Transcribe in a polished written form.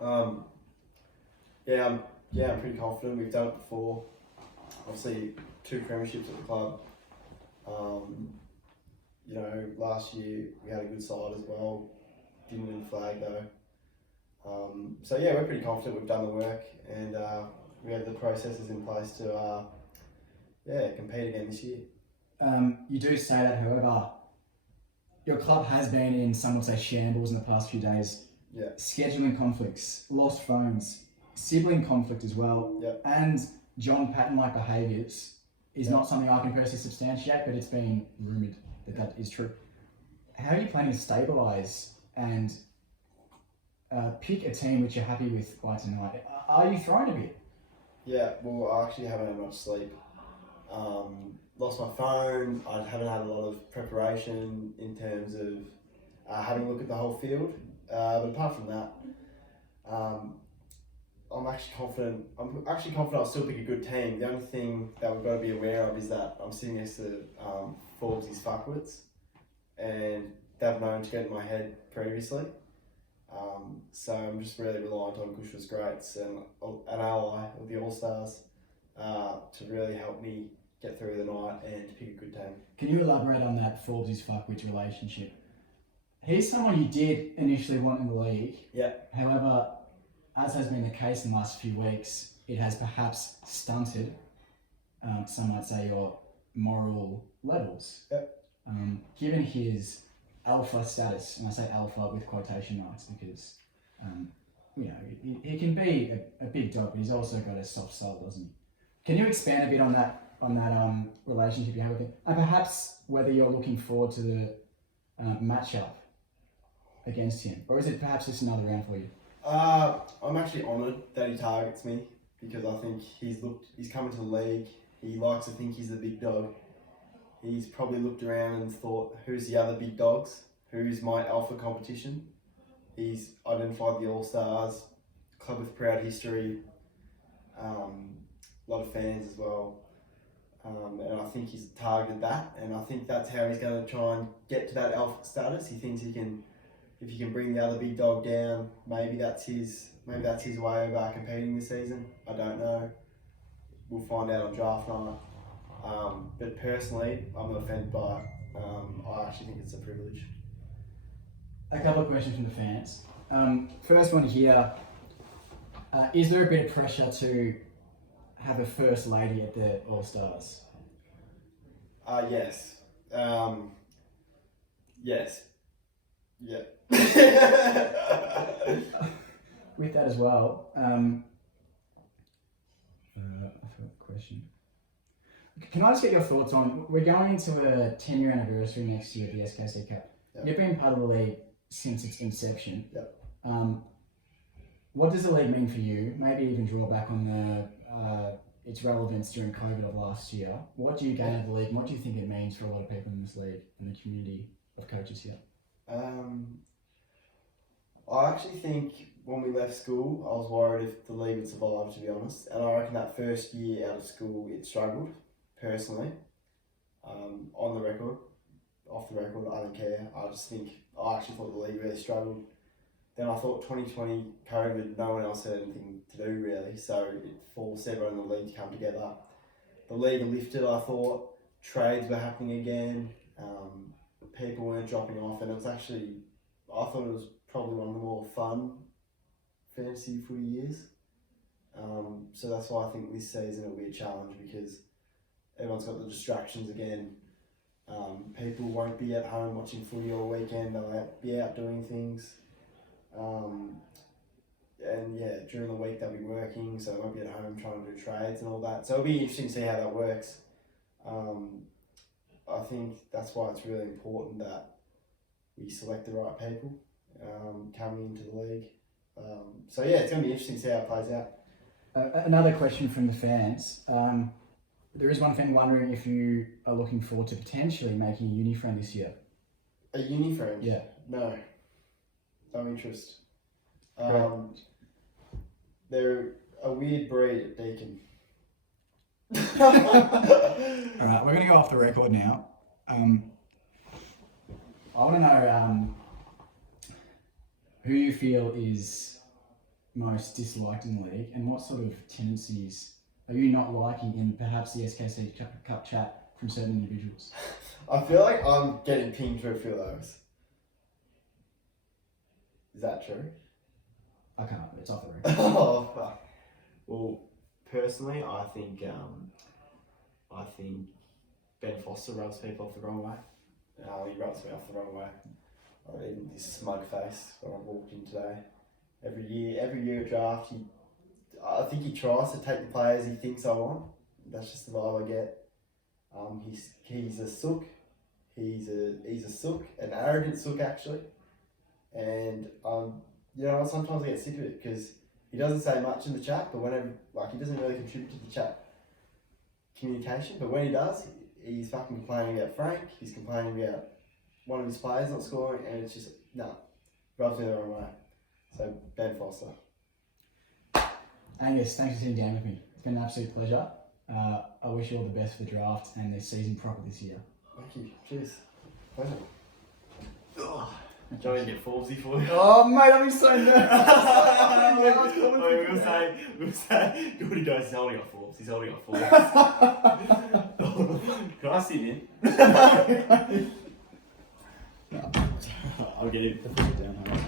Um, I'm pretty confident. We've done it before. Obviously, 2 premierships at the club. Last year we had a good side as well. Didn't win the flag though. We're pretty confident we've done the work, and we have the processes in place to compete again this year. You do say that, however, your club has been in, some would say, shambles in the past few days. Yeah. Scheduling conflicts, lost phones, sibling conflict as well, and John Patton-like behaviours is not something I can personally substantiate, but it's been rumoured that is true. How are you planning to stabilise and pick a team which you're happy with by tonight? Are you thrown a bit? Yeah, well, I actually haven't had much sleep. Lost my phone. I haven't had a lot of preparation in terms of having a look at the whole field. But apart from that, I'm actually confident I'll still pick a good team. The only thing that we've got to be aware of is that I'm sitting next to Forbes' fuckwits, and they've known to get in my head previously. So I'm just really reliant on Kushwa's greats and an ally of the All-Stars to really help me get through the night and to pick a good team. Can you elaborate on that Forbes' fuckwits relationship? He's someone you did initially want in the league. Yeah. However, as has been the case in the last few weeks, it has perhaps stunted, some might say, your moral levels. Yep. Given his alpha status, and I say alpha with quotation marks because, he can be a big dog, but he's also got a soft soul, doesn't he? Can you expand a bit on that relationship you have with him, and perhaps whether you're looking forward to the matchup against him, or is it perhaps just another round for you? I'm actually honoured that he targets me because I think he's coming to the league. He likes to think he's the big dog. He's probably looked around and thought, who's the other big dogs? Who's my alpha competition? He's identified the All-Stars, club with proud history, a lot of fans as well. And I think he's targeted that, and I think that's how he's going to try and get to that alpha status. He thinks if he can bring the other big dog down, maybe that's his way of competing this season. I don't know. We'll find out on draft night. But personally, I'm not offended by it. I actually think it's a privilege. A couple of questions from the fans. First one here. Is there a bit of pressure to have a first lady at the All-Stars? Yes. Yes. Yeah. With that as well, I forgot the question. Can I just get your thoughts on, we're going into a 10-year anniversary next year at the SKC Cup. Yep. You've been part of the league since its inception. Yep. What does the league mean for you? Maybe even draw back on its relevance during COVID of last year. What do you gain out of the league, and what do you think it means for a lot of people in this league and the community of coaches here? I actually think when we left school, I was worried if the league would survive, to be honest. And I reckon that first year out of school, it struggled, personally. On the record, off the record, I don't care. I actually thought the league really struggled. Then I thought 2020, COVID, no one else had anything to do really, so it forced everyone in the league to come together. The league lifted, I thought. Trades were happening again. People weren't dropping off, and I thought it was probably one of the more fun fantasy footy years. So that's why I think this season will be a challenge because everyone's got the distractions again. People won't be at home watching footy all weekend, they'll be out doing things. During the week they'll be working, so they won't be at home trying to do trades and all that. So it'll be interesting to see how that works. I think that's why it's really important that we select the right people coming into the league. It's going to be interesting to see how it plays out. Another question from the fans. There is one fan wondering if you are looking forward to potentially making a uni friend this year. A uni friend? Yeah. No interest. They're a weird breed at Deakin. Alright, we're going to go off the record now. I want to know who you feel is most disliked in the league, and what sort of tendencies are you not liking in perhaps the SKC Cup chat from certain individuals? I feel like I'm getting pinged for a few of those. Is that true? I can't, but it's off the record. Oh fuck. Well, personally, I think Ben Foster rubs people off the wrong way. He rubs me off the wrong way. Even this smug face when I walked in today. Every year at draft, I think he tries to take the players he thinks I want. That's just the vibe I get. He's a sook. He's a sook, an arrogant sook actually. And sometimes I get sick of it because he doesn't say much in the chat, but whenever he doesn't really contribute to the chat communication. But when he does, he's fucking complaining about Frank. He's complaining about one of his players not scoring, and it's just rubs me the wrong way. So Ben Foster. Angus, thanks for sitting down with me. It's been an absolute pleasure. I wish you all the best for the draft and the season proper this year. Thank you. Cheers. Pleasure. Oh, do you want me to get Forbesy for you? Oh, mate, I'm so nervous. We'll say, Gordy Dose is holding up Forbes. He's holding up Forbes. Can I sit in? I'll get it. Put it down.